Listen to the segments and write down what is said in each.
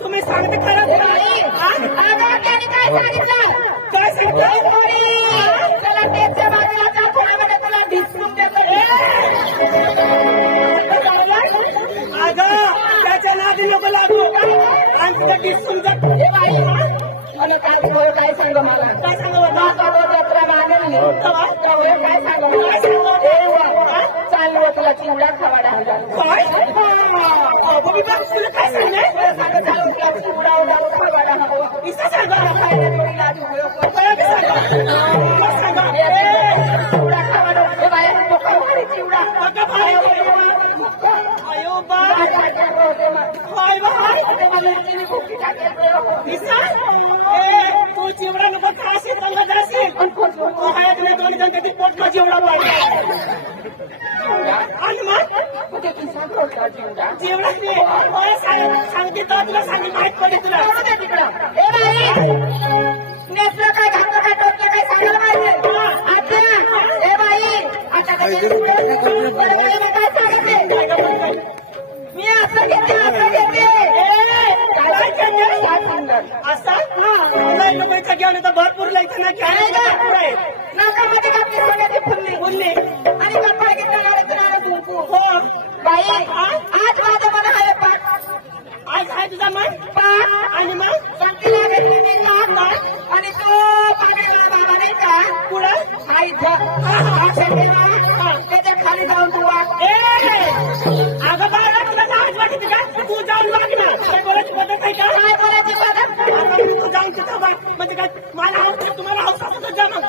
तुम्ही सांगते खरं काय त्याच्या नादी नको लागू आणि तुझं डिस्कून काय सांग मला काय सांगा चालू तुला चिवडा खावाडा काय सांगणार चिवडा खावाडा इसा सांगा चिवडा खावाडा चिवडा अयो बा तू चिवडा नको खाशील रंग जाशील दोन घंटे पोटला चिवडा पाहिजे आणि मग चिवडा सांगते तर तुला सांगेल माहित पडे तुला नेसलं काय घातलं काय टोचलं काय सांगायला पाहिजे आता बाई आता काय सांगते मी असं घेते असं घेऊन तर भरपूर लायचं ना काय नाकामध्ये घातली सोन्याची फुलली आणि कपडे घेतला हो बाई आज माझा मला आहे पाठ आज आहे तुझा मन पाठ आणि मग सांगते आणि तो पाण्याला बाबा नाही का पुढं त्याच्या खाली जाऊन तू अगं बाळा तुला लाज वाटते का तू जाऊन वाग ना काय बोलायची पद्धत नाही का काय बोलायची पद्धत तू जाऊन तिथं वाग म्हणजे काय मला हौस तुम्हाला हौस असतो तुझ्या मग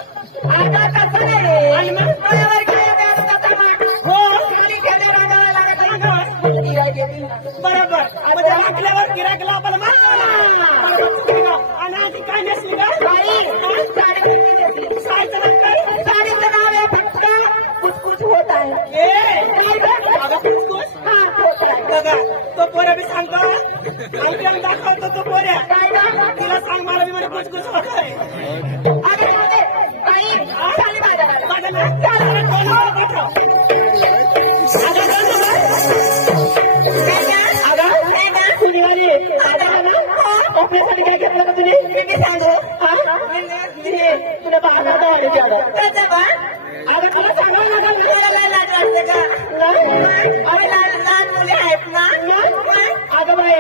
आता कसं नाही आणि मग बरोबर काय हो बरोबर म्हणजे लागल्यावर गिरायकला आपल्याला मागतो आणि आधी काय नसली का साडीचं नाव आहे फक्त कुचकुच होत आहे कुचकुच बघा तो पोऱ्या बी सांगतो ऐकून दाखवतो तो पोऱ्या तिला सांग मला बी म्हणे कुचकुच होत आहे आपल्यासाठी काय घेतलं का तुझे मी सांगू तुला बागा आता तुला सांगावं लागेल लाज वाटते का अरे लहान मुले आहेत ना. अगं बाई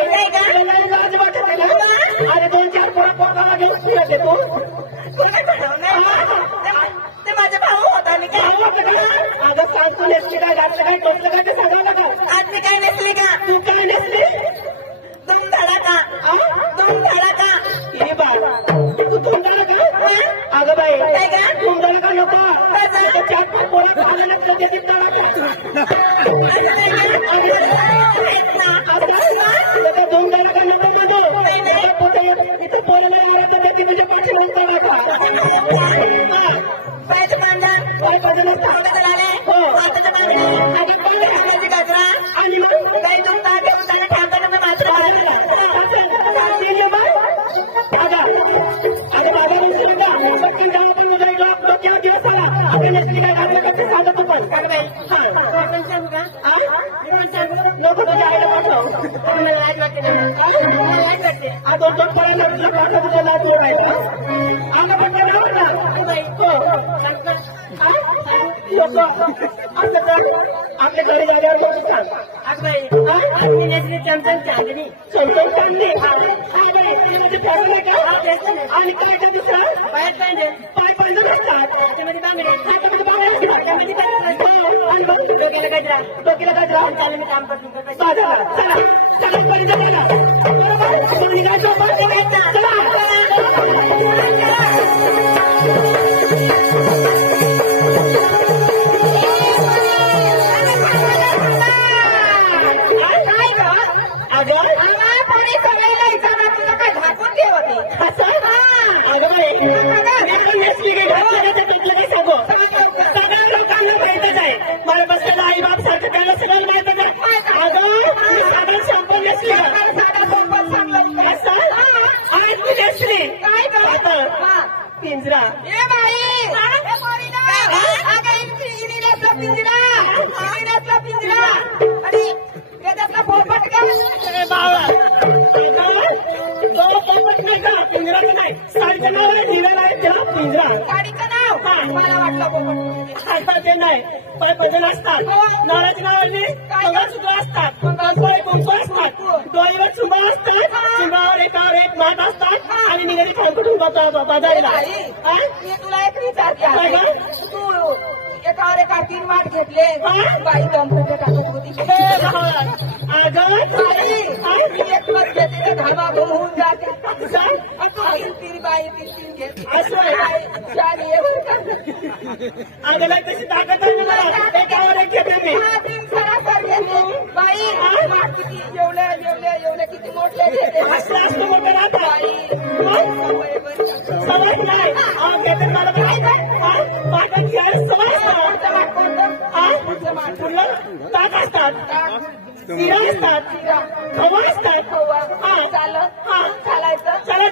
लाज वाटत आहे ना. अरे 2-4 पोरा घेऊन फिरते तू. ते माझे भाऊ होता मी काय अगं सांग तू नेसली काय घातलं काय टोचलं काय ते सांगावं लागलं. आज मी काय नेसली का. तू काय नेसली. तुम धडाका हे बा तू तोंडाला का. अगं बाई काय का तोंडाला का नको. 4-5 पोरा खायला नसलं ते तोंडाला का नको मध्ये इथे पोराला येणार तर तुझ्या पाठी म्हणतो पायचं पांढर काय पाहिजे झाले हो आताच्या पाण्याची गजरा आणि मग काही तुमचा त्याला ठेवता तुम्ही मात्र डोक्यावर दिवस आला आपण नसली काय घातलं कसं सांगतो पण नको तुझ्या आईला पाठव. लाज वाटते. हा 2-2 पोरांना तुझ्या पाठव तुझ्या लाज ओढायला आम्हाला पण आपल्या घरी झाल्यावर बघू सांग. चमचम चांदणी आणि काय का दुसरं पाय पांढर असतात त्याच्यामध्ये डोक्याला गजरा चालू मी काम करतो. मला बसलेला आई बाप सारखं त्याला सगळं माहितच आहे. अगं संपल नेसली आणि तू नेसली काय पिंजरा त्याच्यातला पोपट का पिंजराचं नाही साडीचं नाव दिलेलं आहे त्याला पिंजरा. साडीचं नाव मला वाटलं ते नाही. भजन असतात नाराज नावाने सुद्धा असतात कुंकू असतात डोळीवर चुंबा असतात चिंबावर एकावर एक माठ असतात आणि निघाली खांकुटून बजायला. तुला एक विचार तू एकावर एका 3 माठ घेतले बाई कॉम्प्युटर टाकत होती. एक मत घेते धाबा होऊन जाते तीन बाई 3 घेते अगला तशी ताकद आहे मला एकावर एक घेते मी 3 सरासर घेते बाई एवढे किती मोठे घेते असं मोठे राहतात सवय नाही घेते मला पाठक घ्यायला सवय ताक असतात शिरा असतात खवा असतात चालायचं चला